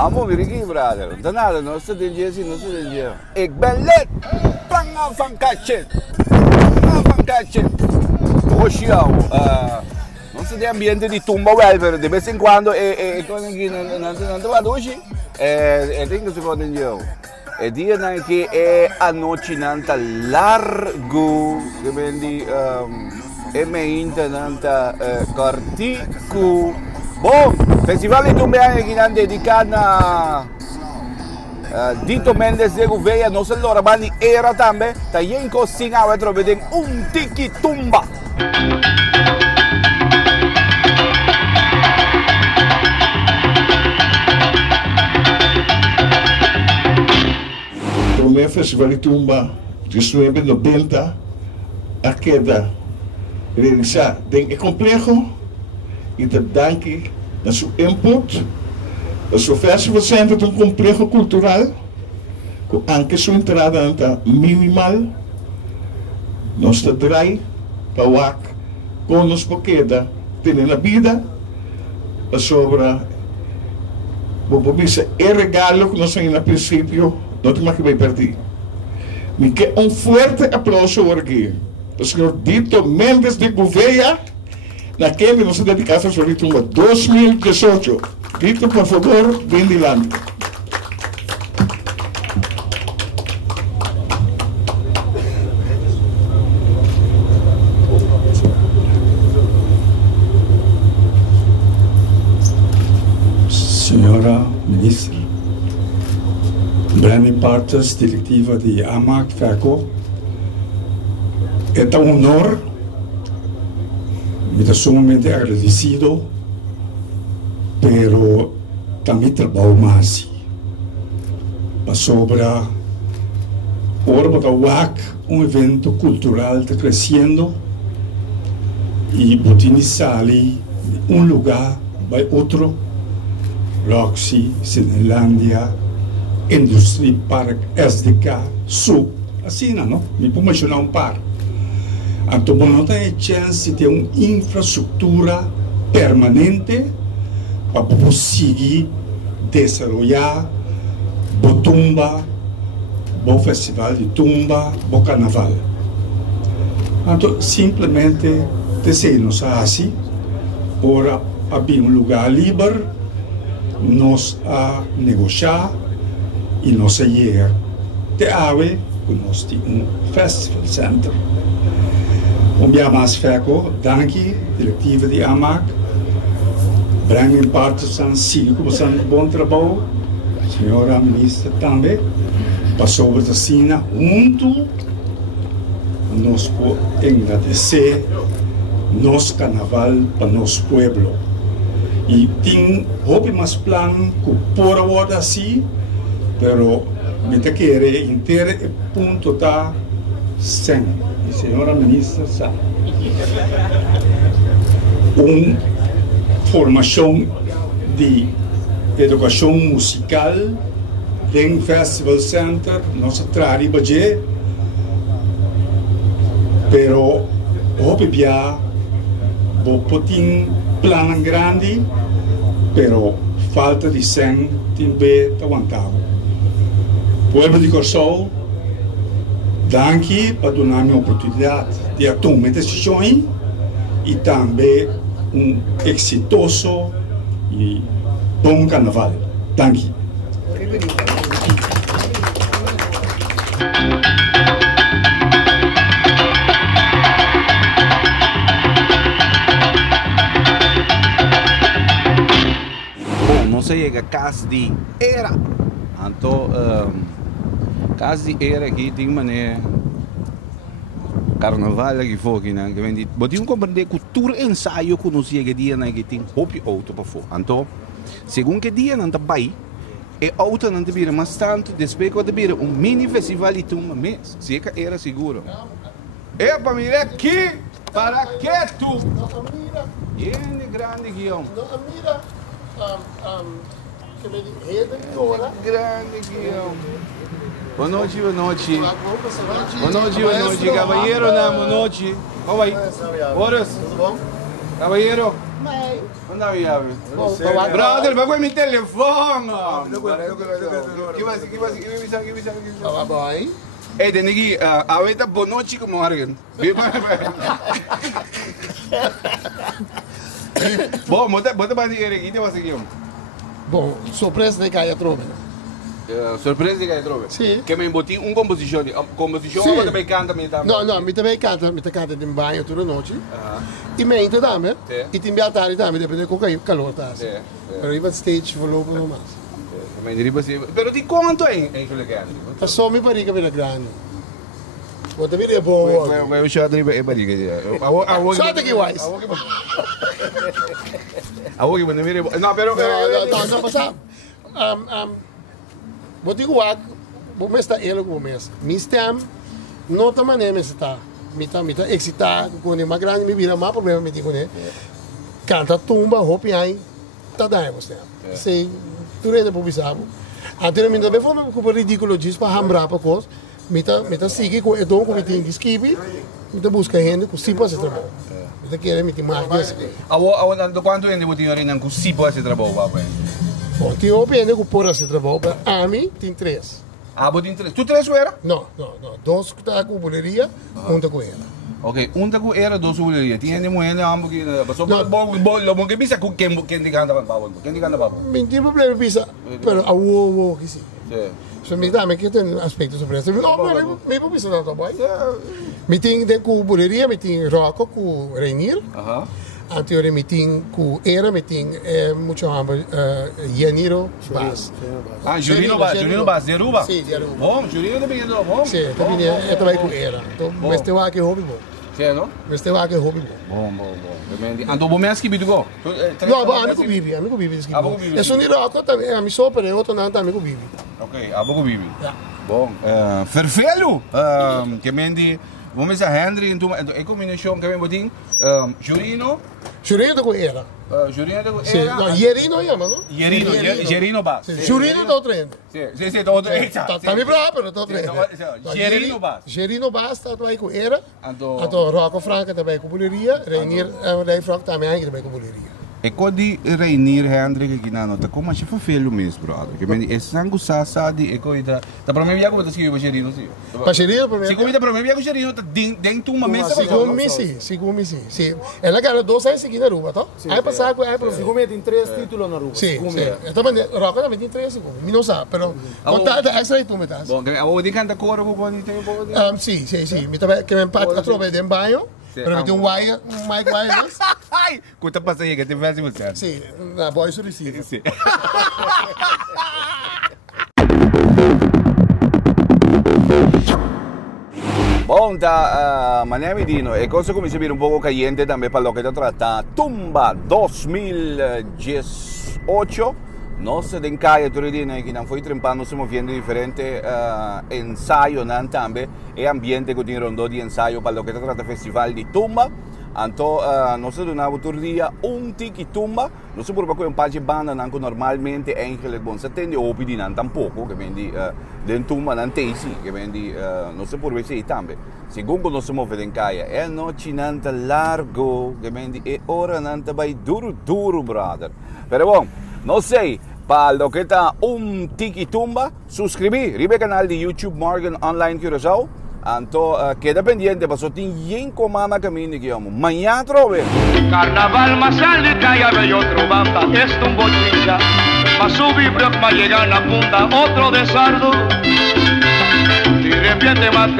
Amo, Miriki, brother. Danada, não se tem dia assim, não se tem dia. Ik ben lid. Planga van Katje. Planga van Katje. Hoje, não se tem ambiente de tumba, well, de vez em quando, coisa que não vai hoje, tem que se pode dizer. É dia que é a noite nanta largo, que vem de meinta nanta cortico. Bom, festival de tumba aqui não dedicado a Dito Mendes de Gouveia, não se lembra, mas era também, tá em cozinha, vai trocar tiki tumba. O Festival de Tumba de 1990 a queda realizar é complexo e te danke na seu input. O seu festival sempre um complexo cultural com anche sua entrada minimal. Nós te drai para o com nos queda tem na vida a sobra vou dizer é regalo que nós temos no princípio. Não tem mais que vai perder. Me quer forte aplauso aqui. O senhor Dito Mendes de Gouveia, naquele nossa dedicação sobre Tumba 2018. Dito, por favor, vem de lá. Senhora Ministra, Brani Partes, diretiva de AMAC FECO, é um honor, me sumamente agradecido, pero também trabalho mais. Sobre a Orba da WAC, evento cultural está crescendo e Botini Sali, lugar vai outro, Roxy, Cinelândia, Industry Park, SDK, Sul, assim não? Me vou mencionar par. Então, não tem chance de ter uma infraestrutura permanente para conseguir desenvolver o tumba, o festival de tumba, o carnaval. Então, simplesmente, decidimos assim, ora, havia lugar livre, nós a negociar, e nós chega até ave que nós temos festival center. Dia mais FECO, danke, diretiva de AMAC, brengen partisan, siga como são bom trabalho, senhora ministra também, passou a cena junto, nós podemos agradecer nosso carnaval para nosso povo. E tem mais plano que por agora assim, pero me te quiere inteiro ponto tá sem. E senhora ministra sabe. Formação de educação musical dentro do Festival Center, nossa trabalho baje, pero obvia vou poder plano grande, pero falta de sem também aguentava. Povo de Corsol, danke por dar-me a oportunidade de tomar decisões e também exitoso e bom carnaval. Danke. Bom, não sei a casa de era. Então, casa de era aqui tem maneira carnaval aqui fora, né? Que vem de, mas tem compreender cultura ensaio que nós chega dia, né? Que tem hobby auto para fora. Então, segundo que dia não tá bem, é auto não te vira mais tanto, depois que te vira mini festival de tumba mês, se que era seguro. É para mim aqui, para que tu? Grande, grande guião. Grande guião. Boa noite, boa noite. Boa noite, boa noite. Caballero, boa noite. Como vai? Horas. Tudo bom? Caballero. Mas, Onde é a chave? bom, Brother, vai com meu telefone. Que vai ser? Tava bom, hein? Hey, dan ik aweta bonochi morgen. Bom, bota para dizer aqui, tem aqui. Bom, surpresa de caia trove. Surpresa de que trove. Sim. Que me emboti composição Sim. ou também canta me também. Não, me também canta de banho toda noite. E me ainda também. Sim. E tem a tarde também, depende com o calor tá. Sim. Pero iba stage volume no mais. Me diriba se. Pero di quanto é em aquele que É só me pariga pela grande. What também é bom. Eu já diriba é bariga. Só te que wise. Awo que me diriba. Não, pero Não, passa. Vou dizer vou me estar ele com mês. Me stem não tá maneira me está. Me tá excitado com ele mais grande me vira mais problema me digo né. Canta tumba hopi aí. Tá daí você. Sei, tu ainda publicava. Anteriormente também foi um ridículo disso para hambrar para coisa. Me tá sigue com edom com me tem esquive. Me tá busca gente com sipa se trabalho. Me tá querendo me tem mais disso. awo do quanto ainda vou ter ainda com sipo esse trabalho, papai. Bom, tem opinião que por esse trabalho, a mim tem 3. Ah, vou ter 3. Tu 3 era? Não. 2 que está com boleria, 1 com ela. Ok, um taku era 2 buleria. Tinha de mulher amo que passou bom que bisa com quem de canta para quem de canta para. Não tem problema bisa, pero a uo que sim. Sim. So me dá, me que tem aspecto sobre isso. Não, me bisa não tá bom. Me tem de com boleria, me tem roco com Rainier. Aham. Anteriormente me tem com era, me tem muito amo Yaniro Bas. Ah, Jurino Bas, de Aruba? Sim, de Aruba. Bom, Jurino também é bom. Sim, também é também com era. Então, mas tem que hobby bom. Sim, não? Mas tem que hobby bom. Bom. Ando bom mesmo que bidu go. Não, amigo vive isso. É só niro ako também, a mim só para outro não também com vive. Ok, amigo bibi. Bom, vervelho. Que mendi vamos dizer Henry então é combinação que me botin Jurino com era. Jurino com Sim, era. não, Yerino chama, não? Yerino Bas. Jurino tá treinando. Sim, todo exato. Tá me bravo, pero tá treinando. Yerino Bas. Yerino Bas tá também com era. Ando Rocco Franca também com boleria, Rainier, Ray Franca também também com boleria. E quando Rainier Hendrik aqui na nota, como achei feio mesmo, brother. Que me é sangue sasadi e coisa. Tá para mim viajar como tá escrevendo Gerino, sim. Para Gerino, para mim. Se como tá para mim viajar Gerino tá dentro uma mesa. Segundo me sim. Sim. Ela cara 2 anos seguindo na rua, tá? Aí passar com aí para Segundo tem 3 títulos na rua. Sim. Também Rocco também tem 3 segundo. Me não sabe, pero conta essa aí tu me tá. Bom, eu vou canta coro com quando tem pouco. Sim. Me também que me empate através de banho. Pero me tem um mic wireless. Ai, conta passa aí que tem vezes você. Sim, na voice receiver. Sim. Bom, tá, Miami Dino, e cosa come si vede un poco caliente también para lo que se trata Tumba 2018. Nós den caia turidina que não foi trempando, estamos vendo diferente ensaio também e ambiente que tem rondou de ensaio para o que se trata festival de Tumba. Então, nós donamos todo dia tiki Tumba. Nós por pouco um par de banda não normalmente é eigenlijk bom. Se tem de opi não tampouco, que vem de Tumba não tem sim, que vem de nós por ver se também. Segundo nós se move den caia, é noite não tá largo, que vem de hora não tá vai duro, brother. Pero bom, não sei. Para lo que está tiki Tumba, suscribir ribe canal de YouTube Morgan Online Curaçao. Então, queda pendiente, para só tem yenco mama caminho que amo. Manhã trove. Carnaval más sale cae a ver otro banda, esto un bochilla, pa subir para llegar a la punta, otro desardo, y de repente más